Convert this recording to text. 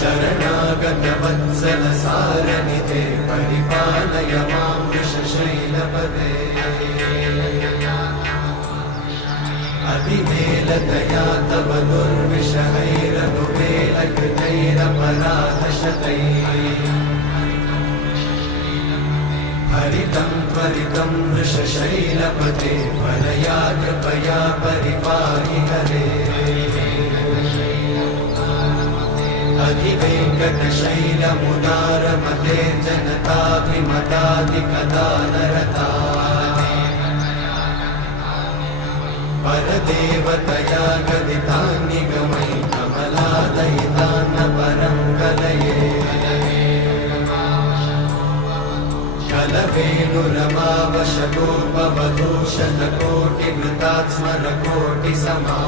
शरणागतवत्सल सारनिधे परिपालय मां वृषशैलपदे अतिवेलतया तव दुर्विषहैरनुवेलकृतैरपराधशतैः हरितं त्वरितं वृषशैलपते परया कृपया परिपाहि हरे अधिवेङ्कटशैलमुदारमते जनताभिमताधिकदानरता परदेवतया गदितान्निगमै कमलादयितान्न परं कलये कलवेणुरमावशतोपवधूशतकोटिवृतात् स्मरकोटिसमा